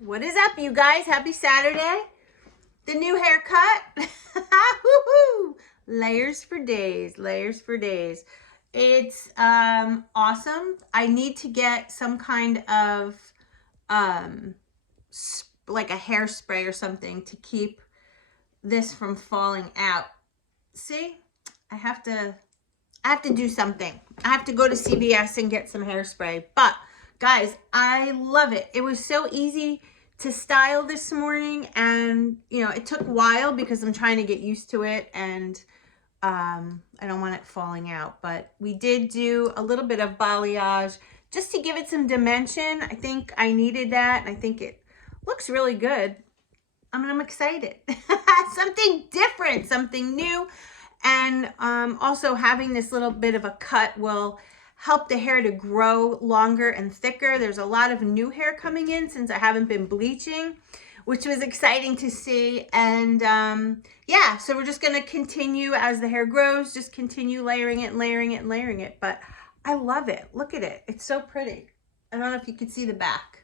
What is up, you guys? Happy Saturday. The new haircut. Woo-hoo! Layers for days, layers for days. It's awesome. I need to get some kind of like a hairspray or something to keep this from falling out. See? I have to do something. I have to go to CVS and get some hairspray. But guys, I love it. It was so easy to style this morning, and you know, it took a while because I'm trying to get used to it, and I don't want it falling out. But we did do a little bit of balayage just to give it some dimension. I think I needed that, and I think it looks really good. I'm excited. Something different, something new. And also having this little bit of a cut will help the hair to grow longer and thicker. There's a lot of new hair coming in since I haven't been bleaching, which was exciting to see. And yeah, so we're just gonna continue as the hair grows, just continue layering it and layering it and layering it. But I love it. Look at it. It's so pretty. I don't know if you could see the back.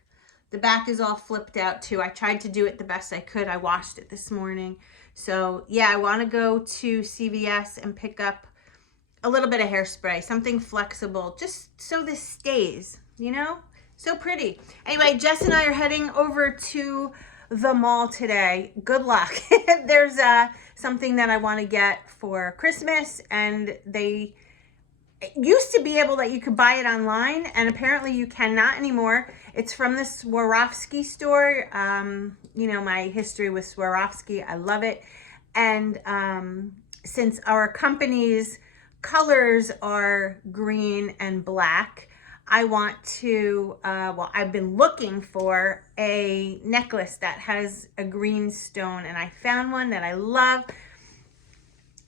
The back is all flipped out too. I tried to do it the best I could. I washed it this morning. So yeah, I want to go to CVS and pick up a little bit of hairspray, something flexible, just so this stays, you know? So pretty. Anyway, Jess and I are heading over to the mall today. Good luck. There's something that I want to get for Christmas, and it used to be able that you could buy it online, and apparently you cannot anymore. It's from the Swarovski store. You know, my history with Swarovski, I love it. And since our company's colors are green and black, I want to, well, I've been looking for a necklace that has a green stone, and I found one that I love.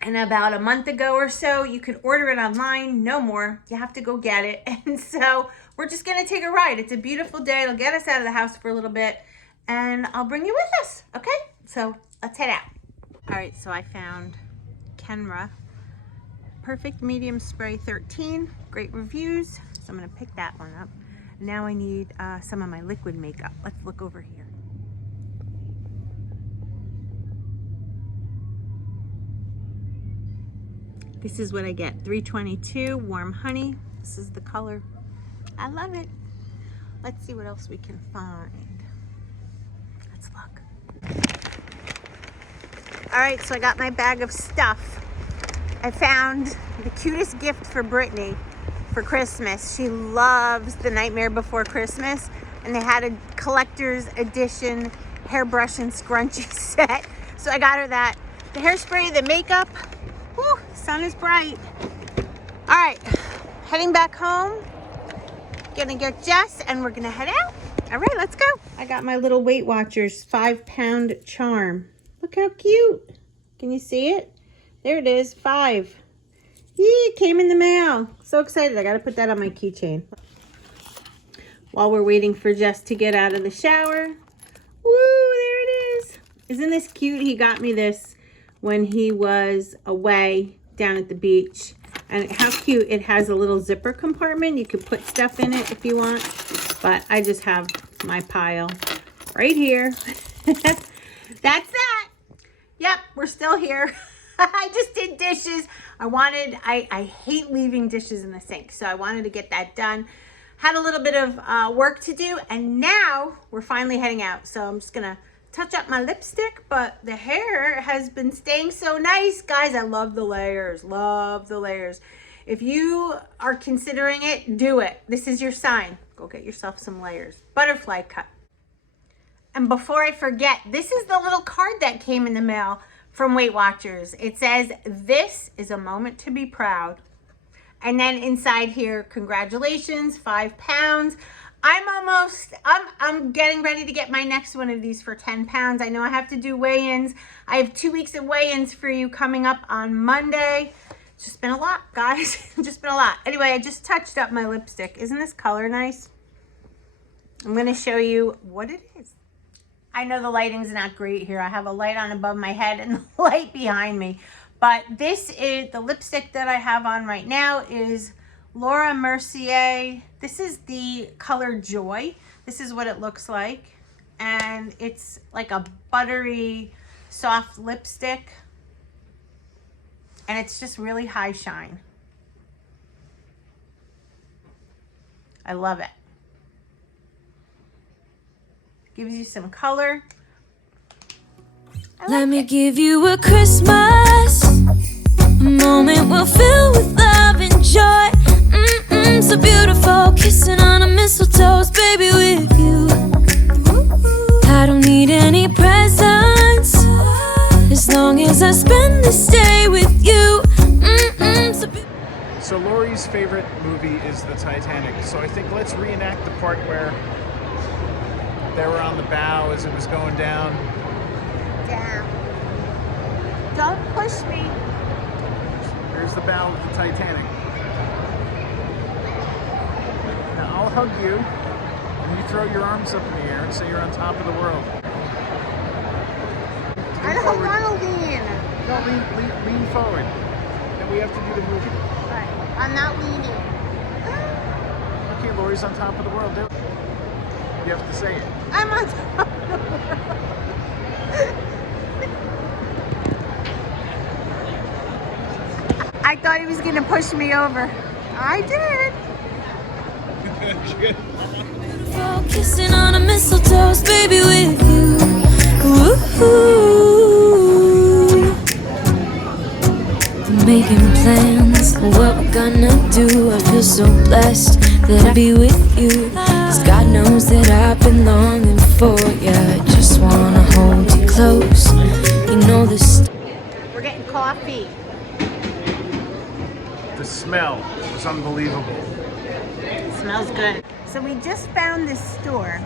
And about a month ago or so, you could order it online. No more. You have to go get it. And so we're just going to take a ride. It's a beautiful day. It'll get us out of the house for a little bit, and I'll bring you with us. Okay? So let's head out. All right. So I found Kenra Perfect Medium Spray 13. Great reviews. So I'm going to pick that one up. Now I need some of my liquid makeup. Let's look over here. This is what I get, 322 Warm Honey. This is the color. I love it. Let's see what else we can find. Let's look. All right, so I got my bag of stuff. I found the cutest gift for Brittany for Christmas. She loves The Nightmare Before Christmas, and they had a collector's edition hairbrush and scrunchie set. So I got her that. The hairspray, the makeup. Whew, sun is bright. All right, heading back home. Gonna get Jess, and we're gonna head out. All right, let's go. I got my little Weight Watchers 5-pound charm. Look how cute. Can you see it? There it is, 5. Yee, it came in the mail. So excited, I gotta put that on my keychain. While we're waiting for Jess to get out of the shower. Woo, there it is. Isn't this cute? He got me this when he was away down at the beach. And how cute. It has a little zipper compartment. You can put stuff in it if you want. But I just have my pile right here. That's that. Yep, we're still here. I just did dishes. I hate leaving dishes in the sink. So I wanted to get that done. Had a little bit of work to do. And now we're finally heading out. So I'm just going to touch up my lipstick, but the hair has been staying so nice. Guys, I love the layers. Love the layers. If you are considering it, do it. This is your sign. Go get yourself some layers. Butterfly cut. And before I forget, this is the little card that came in the mail from Weight Watchers. It says, "This is a moment to be proud." And then inside here, congratulations, 5 pounds. I'm getting ready to get my next one of these for 10 pounds. I know I have to do weigh-ins. I have 2 weeks of weigh-ins for you coming up on Monday. It's just been a lot, guys. Just been a lot. Anyway, I just touched up my lipstick. Isn't this color nice? I'm going to show you what it is. I know the lighting's not great here. I have a light on above my head and the light behind me. But this is the lipstick that I have on right now is Laura Mercier. This is the color Joy. This is what it looks like. and it's like a buttery, soft lipstick. And it's just really high shine. I love it. Gives you some color. Let me give you a Christmas, a moment we'll fill with love and joy. So beautiful, kissing on a mistletoe's baby with you. I don't need any presents, as long as I spend this day with you. So Lori's favorite movie is the Titanic, so I think let's reenact the part where they were on the bow as it was going down. Down. Don't push me. Here's the bow of the Titanic. Now I'll hug you, and you throw your arms up in the air and say you're on top of the world. I don't want to lean. No, lean forward. And we have to do the movie. Right. I'm not leaning. Okay, Lori's on top of the world. Do it. You have to say it. I'm on top of the world. I thought he was going to push me over. I did. Kissing on a mistletoe's baby with you. Ooh. Making plans for what we're gonna do. I feel so blessed that I'll be with you. 'Cause God knows that I've been longing for you. I just wanna hold you close. You know this. We're getting coffee. The smell was unbelievable. It smells good. So we just found this store.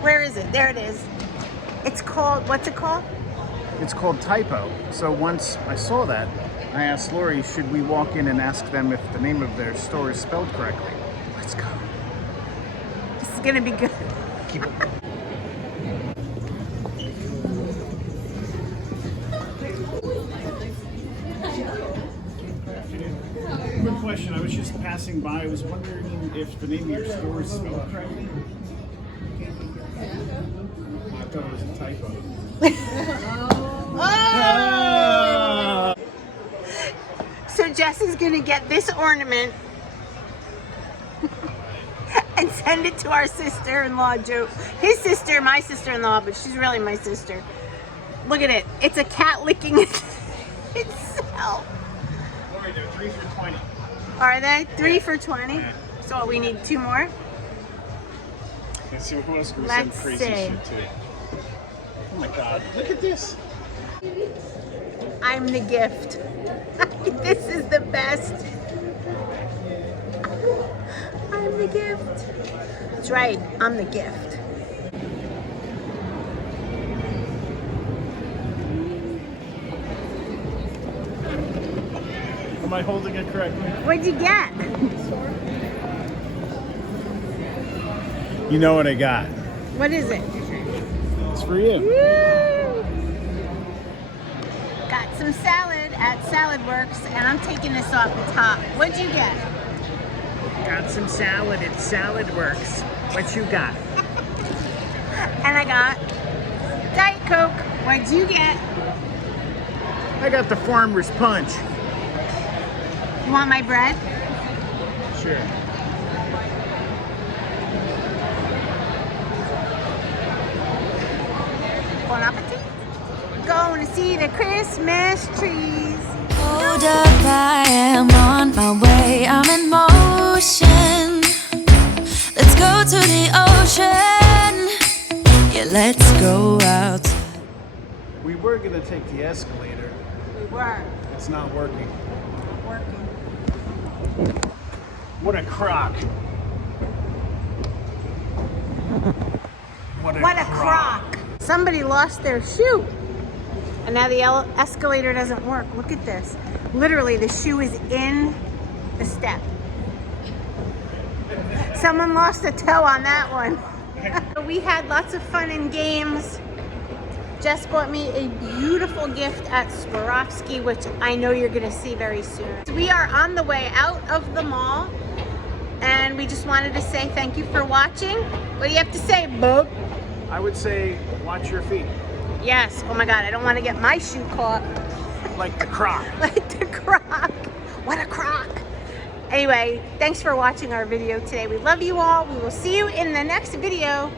Where is it? There it is. It's called, what's it called? It's called Typo. So once I saw that, I asked Lori, should we walk in and ask them if the name of their store is spelled correctly? Let's go. This is gonna be good. Keep it. Quick question. I was just passing by. I was wondering if the name of your store is spelled correctly. I thought it was a typo. Oh! So Jesse's gonna get this ornament and send it to our sister-in-law, Joe. His sister, my sister-in-law, but she's really my sister. Look at it. It's a cat licking itself. Lori, they're 3 for $20. Are they? 3 for $20? Yeah. So we need 2 more? Let's see who else can Let's send crazy see. shit to. Oh my God, look at this. I'm the gift. This is the best. I'm the gift. That's right, I'm the gift. Am I holding it correctly? What'd you get? You know what I got. What is it? It's for you. Woo! Got some salad at Salad Works, and I'm taking this off the top. What'd you get? Got some salad at Salad Works. What you got? And I got Diet Coke. What'd you get? I got the Farmer's Punch. You want my bread? Sure. Bon appetit. Going to see the Christmas trees. Hold up, I am on my way. I'm in motion. Let's go to the ocean. Yeah, let's go out. We were gonna take the escalator. We were It's not working. working. What a crock. What a crock. Somebody lost their shoe. And now the escalator doesn't work. Look at this. Literally, the shoe is in the step. Someone lost a toe on that one. We had lots of fun and games. Jess bought me a beautiful gift at Swarovski, which I know you're gonna see very soon. We are on the way out of the mall, and And we just wanted to say thank you for watching. What do you have to say, Bob? I would say watch your feet. Yes. Oh my God, I don't want to get my shoe caught. Like the croc. Like the croc. What a croc. Anyway, thanks for watching our video today. We love you all. We will see you in the next video.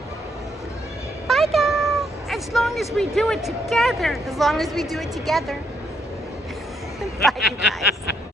Bye, guys. As long as we do it together. As long as we do it together. Bye, you guys.